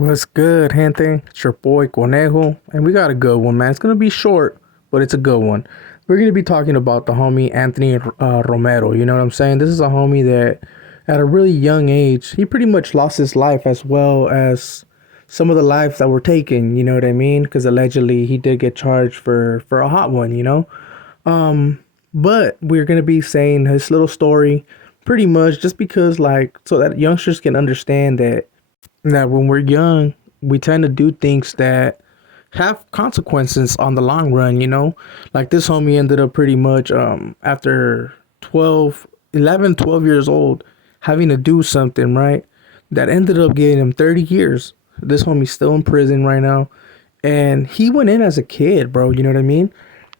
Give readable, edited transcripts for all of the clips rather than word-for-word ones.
What's good, gente? It's your boy Conejo, and we got a good one, man. It's gonna be short, but it's a good one. We're gonna be talking about the homie Anthony Romero. You know what I'm saying? This is a homie that, at a really young age, he pretty much lost his life as well as some of the lives that were taken. You know what I mean? Because allegedly he did get charged for a hot one. But we're gonna be saying his little story, pretty much just because, like, so that youngsters can understand that when we're young, we tend to do things that have consequences on the long run, Like this homie ended up pretty much after 12, 11, 12 years old having to do something, right? That ended up getting him 30 years. This homie's still in prison right now. And he went in as a kid, bro, you know what I mean?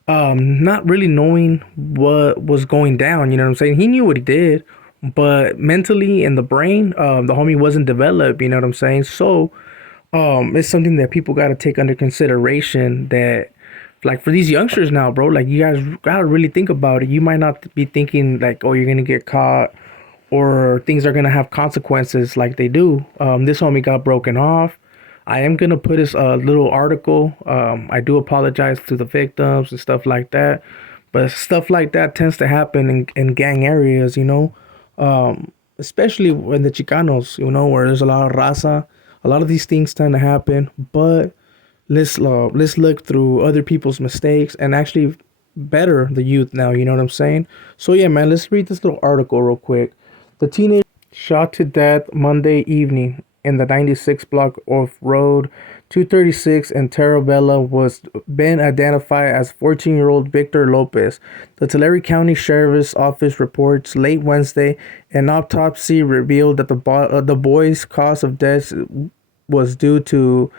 Not really knowing what was going down, you know what I'm saying? He knew what he did, but mentally in the brain, the homie wasn't developed, you know what I'm saying? So, it's something that people got to take under consideration that, like, for these youngsters now, bro, like, you guys got to really think about it. You might not be thinking, like, oh, you're going to get caught or things are going to have consequences like they do. This homie got broken off. I am going to put this little article. I do apologize to the victims and stuff like that. But stuff like that tends to happen in gang areas, especially when the Chicanos, where there's a lot of raza. A lot of these things tend to happen, but let's look through other people's mistakes and actually better the youth now. You know what I'm saying? So yeah, man, let's read this little article real quick. The teenager shot to death Monday evening in the 96 block of Road 236 in Terravella was been identified as 14-year-old Victor Lopez. The Tulare County Sheriff's Office reports late Wednesday an autopsy revealed that the boy's cause of death was due to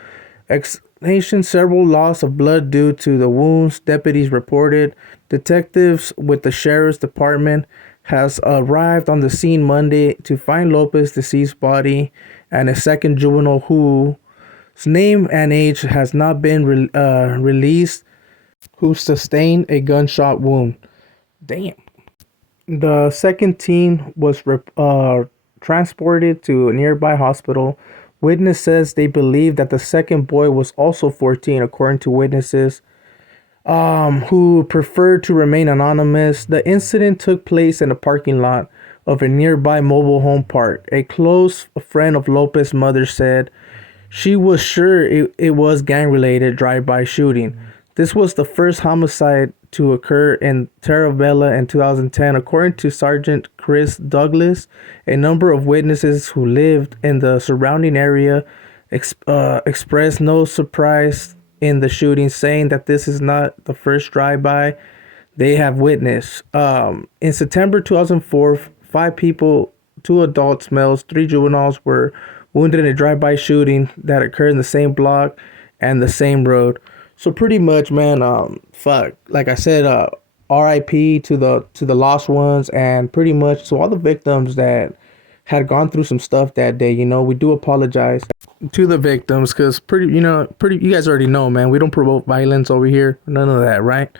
exhalation, several loss of blood due to the wounds, deputies reported. Detectives with the Sheriff's Department has arrived on the scene Monday to find Lopez's deceased body and a second juvenile whose name and age has not been released, who sustained a gunshot wound. Damn. The second teen was transported to a nearby hospital. Witness says they believe that the second boy was also 14, according to witnesses who preferred to remain anonymous. The incident took place in a parking lot of a nearby mobile home park. A close friend of Lopez's mother said she was sure it was gang-related drive-by shooting. This was the first homicide to occur in Terravella in 2010, according to Sergeant Chris Douglas. A number of witnesses who lived in the surrounding area expressed no surprise in the shooting, saying that this is not the first drive-by they have witnessed. In September 2004, 5 people, 2 adults, males, 3 juveniles were wounded in a drive-by shooting that occurred in the same block and the same road. So pretty much, man, fuck. Like I said, R.I.P. to the lost ones, and pretty much to all the victims that had gone through some stuff that day. We do apologize to the victims because you guys already know, man. We don't promote violence over here, none of that, right?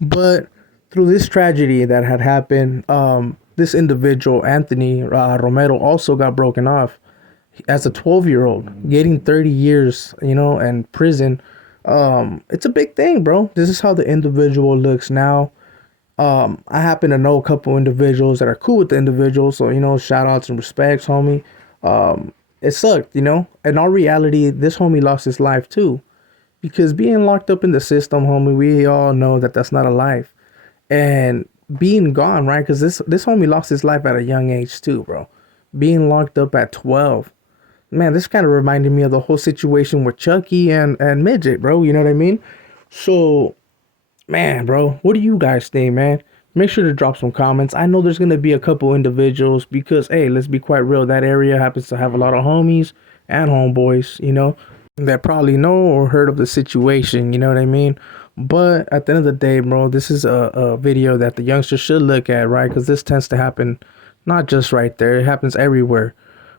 But through this tragedy that had happened, this individual, Anthony Romero, also got broken off as a 12-year-old, getting 30 years, in prison. It's a big thing, bro. This is how the individual looks now. I happen to know a couple individuals that are cool with the individual, so shout outs and respects, homie. It sucked, In all reality, this homie lost his life too, because being locked up in the system, homie, we all know that that's not a life, and being gone, right? Because this homie lost his life at a young age too, bro. Being locked up at 12. Man, this kind of reminded me of the whole situation with Chucky and Midget, bro. You know what I mean? So, man, bro, what do you guys think, man? Make sure to drop some comments. I know there's going to be a couple individuals because, hey, let's be quite real. That area happens to have a lot of homies and homeboys, that probably know or heard of the situation. You know what I mean? But at the end of the day, bro, this is a video that the youngsters should look at, right? Because this tends to happen not just right there. It happens everywhere.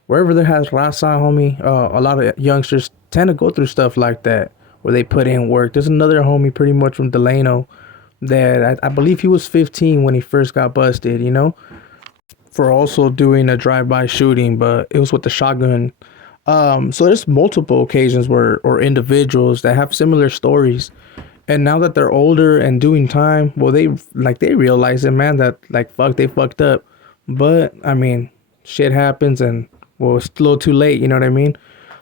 Wherever there has raza, homie, a lot of youngsters tend to go through stuff like that where they put in work. There's another homie pretty much from Delano that I believe he was 15 when he first got busted, for also doing a drive-by shooting, but it was with the shotgun. So there's multiple occasions where or individuals that have similar stories, and now that they're older and doing time, well, they realize it, man, that like fuck, they fucked up. But I mean, shit happens, and well, it's a little too late. You know what I mean?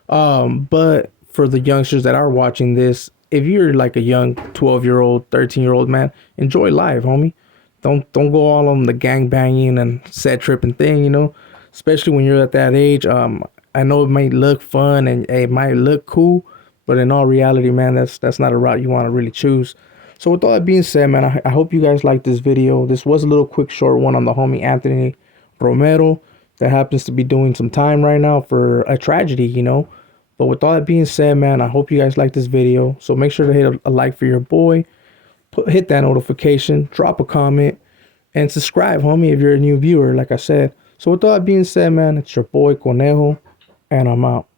But for the youngsters that are watching this, if you're like a young 12-year-old, 13-year-old man, enjoy life, homie. Don't go all on the gang banging and set tripping thing, especially when you're at that age. I know it might look fun and it might look cool, but in all reality, man, that's not a route you want to really choose. So with all that being said, man, I hope you guys liked this video. This was a little quick short one on the homie Anthony Romero that happens to be doing some time right now for a tragedy. But with all that being said, man, I hope you guys like this video. So make sure to hit a like for your boy, hit that notification, drop a comment, and subscribe, homie, if you're a new viewer, like I said. So with all that being said, man, it's your boy Conejo, and I'm out.